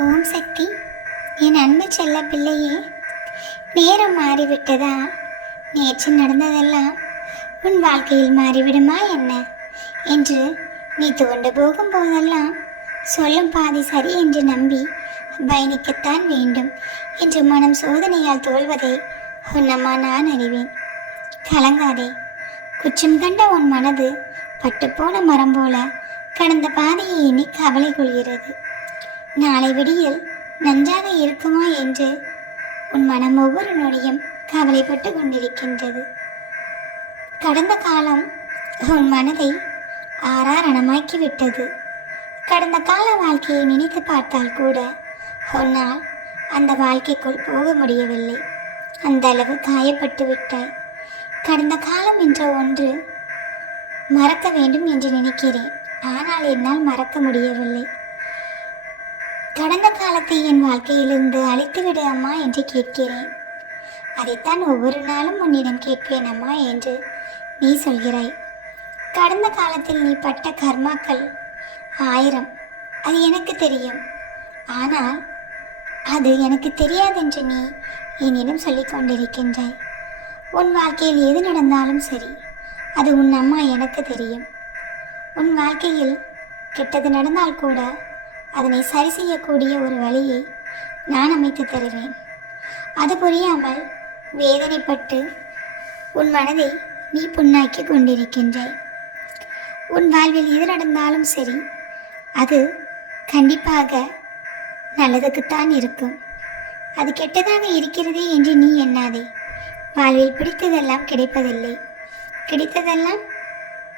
ஓம் சக்தி. என் அன்பு செல்ல பிள்ளையே, நேரம் மாறிவிட்டதா? நேற்று நடந்ததெல்லாம் உன் வாழ்க்கையில் மாறிவிடுமா என்ன என்று நீ துவண்டு போகும் போதெல்லாம் சொல்லும் பாதி சரி என்று நம்பி பயணிக்கத்தான் வேண்டும் என்று மனம் சோதனையால் தோல்வதை உன்னம்மா நான் அறிவேன். கலங்காதே. குற்றம் கண்ட உன் மனது பட்டுப்போன மரம் போல கடந்த பாதையை எண்ணி கவலை கொள்கிறது. நாளை விடியல் நன்றாக இருக்குமா என்று உன் மனம் ஒவ்வொரு நொடியும் கவலைப்பட்டு கொண்டிருக்கின்றது. கடந்த காலம் உன் மனதை ஆறாரணமாக்கி விட்டது. கடந்த கால வாழ்க்கையை நினைத்து பார்த்தால் கூட உன்னால் அந்த வாழ்க்கைக்குள் போக முடியவில்லை. அந்த அளவு காயப்பட்டு விட்டாய். கடந்த காலம் என்ற ஒன்று மறக்க வேண்டும் என்று நினைக்கிறேன், ஆனால் என்னால் மறக்க முடியவில்லை. கடந்த காலத்தை என் வாழ்க்கையிலிருந்து அழித்துவிடு அம்மா என்று கேட்கிறேன். அதைத்தான் ஒவ்வொரு நாளும் உன்னிடம் கேட்பேன் அம்மா என்று நீ சொல்கிறாய். கடந்த காலத்தில் நீ பட்ட கர்மாக்கள் 1000, அது எனக்கு தெரியும். ஆனால் அது எனக்கு தெரியாதென்று நீ என்னிடம் சொல்லிக் கொண்டிருக்கின்றாய். உன் வாழ்க்கையில் எது நடந்தாலும் சரி, அது உன் அம்மா எனக்கு தெரியும். உன் வாழ்க்கையில் கெட்டது நடந்தால் கூட அதனை சரி செய்யக்கூடிய ஒரு வழியை நான் அமைத்து தருவேன். அது புரியாமல் வேதனைப்பட்டு உன் மனதை நீ புண்ணாக்கி கொண்டிருக்கின்றாய். உன் வாழ்வில் எது நடந்தாலும் சரி, அது கண்டிப்பாக நல்லதுக்குத்தான் இருக்கும். அது கெட்டதாக இருக்கிறதே என்று நீ எண்ணாதே. வாழ்வில் பிடித்ததெல்லாம் கிடைப்பதில்லை. கிடைத்ததெல்லாம்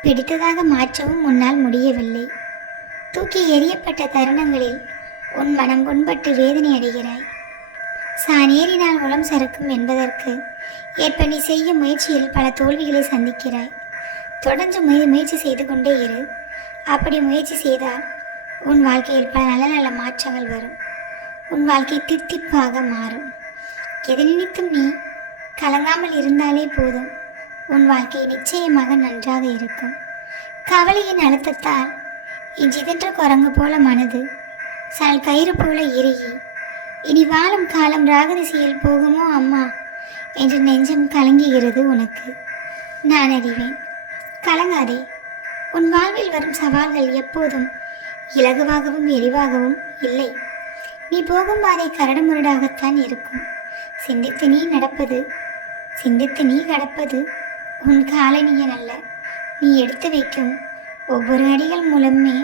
பிடித்ததாக மாற்றவும் உன்னால் முடியவில்லை. தூக்கி எறியப்பட்ட தருணங்களில் உன் மனம் புண்பட்டு வேதனை அடைகிறாய். சாணேறினால் உளம் சறுக்கும் என்பதற்கு ஏற்ப நீ செய்யும் முயற்சியில் பல தோல்விகளை சந்திக்கிறாய். தொடர்ந்து முயற்சி செய்து கொண்டே இரு. அப்படி முயற்சி செய்தால் உன் வாழ்க்கையில் பல நல்ல நல்ல மாற்றங்கள் வரும். உன் வாழ்க்கை தித்திப்பாக மாறும். எதை நினைத்தும் நீ கலங்காமல் இருந்தாலே போதும். உன் வாழ்க்கை நிச்சயமாக நன்றாக இருக்கும். கவலையின் அழுத்தத்தால் இன்றிதென்ற குரங்கு போல மனது சால் கயிறு போல இறுகி இனி வாழும் காலம் ராகதிசையில் போகுமோ அம்மா என்று நெஞ்சம் கலங்குகிறது உனக்கு. நான் அறிவேன். கலங்காதே. உன் வாழ்வில் வரும் சவால்கள் எப்போதும் இலகுவாகவும் எளிவாகவும் இல்லை. நீ போகும் பாதை கரடுமுரடாகத்தான் இருக்கும். சிந்தித்து நீ நடப்பது, சிந்தித்து நீ கடப்பது உன் காலனியன் அல்ல. நீ எடுத்து வைக்கும் ஒவ்வொரு அடிகள் மூலமே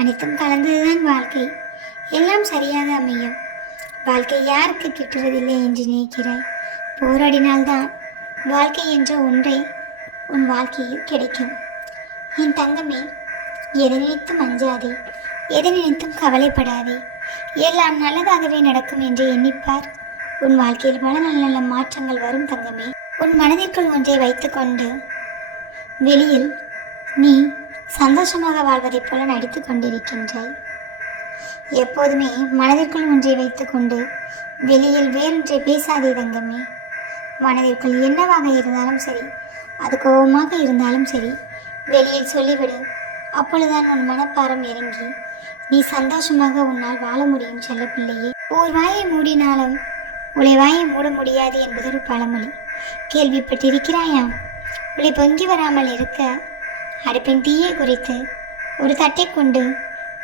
அனைத்தும் கலந்ததுதான் வாழ்க்கை. எல்லாம் சரியாக அமையும். வாழ்க்கை யாருக்கு கிட்டுவதில்லை என்று நினைக்கிறாய்? போராடினால்தான் வாழ்க்கை என்ற ஒன்றை உன் வாழ்க்கையில் கிடைக்கும். என் தங்கமே, எதை நினைத்தும் அஞ்சாதே. எதை நினைத்தும் கவலைப்படாதே. எல்லாம் நல்லதாகவே நடக்கும் என்று எண்ணிப்பார். உன் வாழ்க்கையில் பல நல்ல நல்ல மாற்றங்கள் வரும் தங்கமே. உன் மனதிற்குள் ஒன்றை வைத்துக்கொண்டு வெளியில் நீ சந்தோஷமாக வாழ்வதைப் போல நடித்து கொண்டிருக்கின்றாய். எப்போதுமே மனதிற்குள் ஒன்றை வைத்துக்கொண்டு வெளியில் வேறொன்றை பேசாதே தங்கமே. மனதிற்குள் என்னவாக இருந்தாலும் சரி, அது கோபமாக இருந்தாலும் சரி, வெளியில் சொல்லிவிடு. அப்பொழுதுதான் உன் மனப்பாரம் இறங்கி நீ சந்தோஷமாக உன்னால் வாழ முடியும் செல்ல பிள்ளையே. ஓர் வாயை மூடினாலும் உலை வாயை மூட முடியாது என்பது ஒரு பழமொழி. கேள்விப்பட்டிருக்கிறாயாம்? உலை பொங்கி வராமல் இருக்க அடுப்பின் தீயை குறித்து ஒரு தட்டை கொண்டு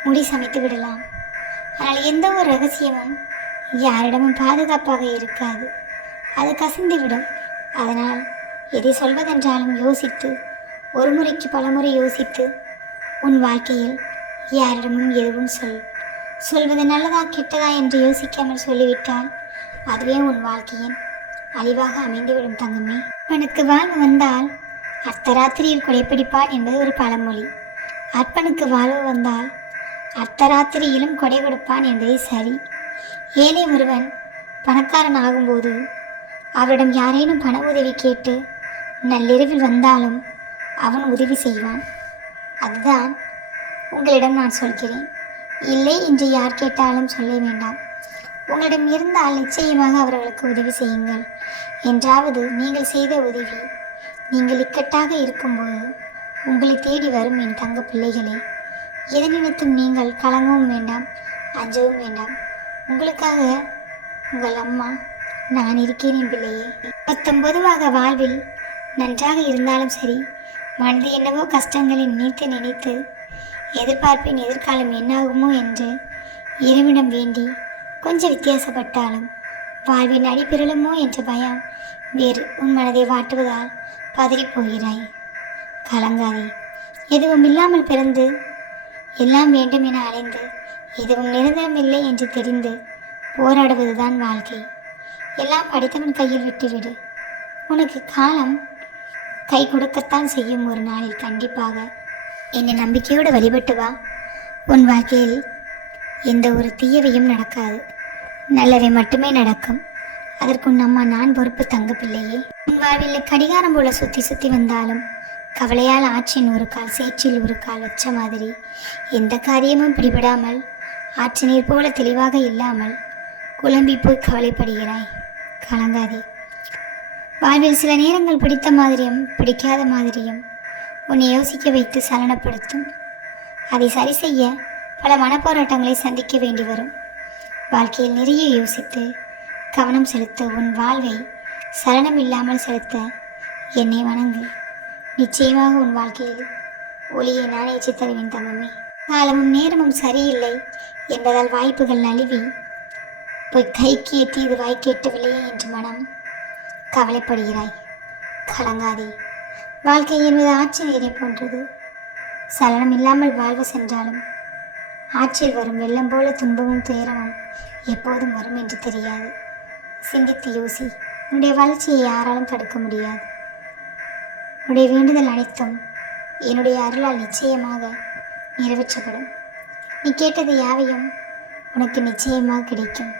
முடி சமைத்து விடலாம். ஆனால் எந்த ஒரு ரகசியமும் யாரிடமும் பாதுகாப்பாக இருக்காது. அது கசிந்துவிடும். அதனால் எதை சொல்வதென்றாலும் யோசித்து, ஒரு முறைக்கு பலமுறை யோசித்து உன் வாழ்க்கையில் யாரிடமும் எதுவும் சொல்வது நல்லதா கெட்டதா என்று யோசிக்காமல் சொல்லிவிட்டால் அதுவே உன் வாழ்க்கையின் அழிவாக அமைந்துவிடும் தங்கமே. உனக்கு வாழ்வு வந்தால் அர்த்தராத்திரியில் கொடைப்பிடிப்பான் என்பது ஒரு பழமொழி. அற்பனுக்கு வாழ்வு வந்தால் அர்த்தராத்திரியிலும் கொடை கொடுப்பான் என்பதே சரி. ஏழை ஒருவன் பணக்காரன் ஆகும்போது அவரிடம் யாரேனும் பண உதவி கேட்டு நள்ளிரவில் வந்தாலும் அவன் உதவி செய்வான். அதுதான் உங்களிடம் நான் சொல்கிறேன். இல்லை என்று யார் கேட்டாலும் சொல்ல வேண்டாம். உங்களிடம் இருந்தால் நிச்சயமாக அவர்களுக்கு உதவி செய்யுங்கள். என்றாவது நீங்கள் செய்த உதவி நீங்கள் இக்கட்டாக இருக்கும்போது உங்களை தேடி வரும் என் தங்க பிள்ளைகளே. எதை நினைத்தும் நீங்கள் கலங்கவும் வேண்டாம், அஞ்சவும் வேண்டாம். உங்களுக்காக உங்கள் அம்மா நான் இருக்கிறேன் பிள்ளையே. பொதுவாக வாழ்வில் நன்றாக இருந்தாலும் சரி, மனது என்னவோ கஷ்டங்களை நினைத்து நினைத்து எதிர்பார்ப்பின் எதிர்காலம் என்னாகுமோ என்று இறைவனிடம் வேண்டி கொஞ்சம் வித்தியாசப்பட்டாலும் வாழ்வின் அடிப்பிரளுமோ என்ற பயம் வேறு உன் மனதை வாட்டுவதால் பதறிப்போகிறாய். கலங்காதே. எதுவும் இல்லாமல் பிறந்து எல்லாம் வேண்டும் என அலைந்து எதுவும் நிரந்தரமில்லை என்று தெரிந்து போராடுவதுதான் வாழ்க்கை. எல்லாம் படித்தவன் கையில் விட்டுவிடு. உனக்கு காலம் கை கொடுக்கத்தான் செய்யும். ஒரு நாளில் கண்டிப்பாக என்னை நம்பிக்கையோடு வழிபட்டு வா. உன் வாழ்க்கையில் எந்த ஒரு தீயவையும் நடக்காது, நல்லவை மட்டுமே நடக்கும். அதற்கு உன் அம்மா நான் பொறுப்பு தங்க பிள்ளையே. உன் வாழ்வில் கடிகாரம் போல சுற்றி சுற்றி வந்தாலும் கவலையால் ஆற்றின் ஒரு கால் சேற்றில் ஒரு கால் வச்ச மாதிரி எந்த காரியமும் பிடிபடாமல் ஆற்று நீர் போல தெளிவாக இல்லாமல் குழம்பி போய் கவலைப்படுகிறாய். கலங்காதே. வாழ்வில் சில நேரங்கள் பிடித்த மாதிரியும் பிடிக்காத மாதிரியும் உன்னை யோசிக்க வைத்து சலனப்படுத்தும். அதை சரி செய்ய பல மனப்போராட்டங்களை சந்திக்க வேண்டி வரும். வாழ்க்கையில் நிறைய யோசித்து கவனம் செலுத்த, உன் வாழ்வை சலனம் இல்லாமல் செலுத்த என்னை வணங்கு. நிச்சயமாக உன் வாழ்க்கையில் ஒளியை நான் ஏற்றி தருவேன் தங்கமே. காலமும் நேரமும் சரியில்லை என்பதால் வாய்ப்புகள் நழுவி போய் கைக்கு எட்டியது வாய்க்கு எட்டவில்லையே என்று மனம் கவலைப்படுகிறாய். கலங்காதே. வாழ்க்கை என்பது ஆற்று நீரை போன்றது. சலனம் இல்லாமல் வாழ்வு சென்றாலும் ஆற்றில் வரும் வெள்ளம் போல துன்பமும் துயரமும் எப்போதும் வரும் என்று தெரியாது. சிந்தித்து யோசி. உன்னுடைய வளர்ச்சியை யாராலும் தடுக்க முடியாது. உன்னுடைய வேண்டுதல் அனைத்தும் என்னுடைய அருளால் நிச்சயமாக நிறைவேற்றப்படும். நீ கேட்டது யாவையும் உனக்கு நிச்சயமாக கிடைக்கும்.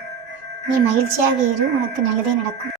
நீ மகிழ்ச்சியாக இரு. உனக்கு நல்லதே நடக்கும்.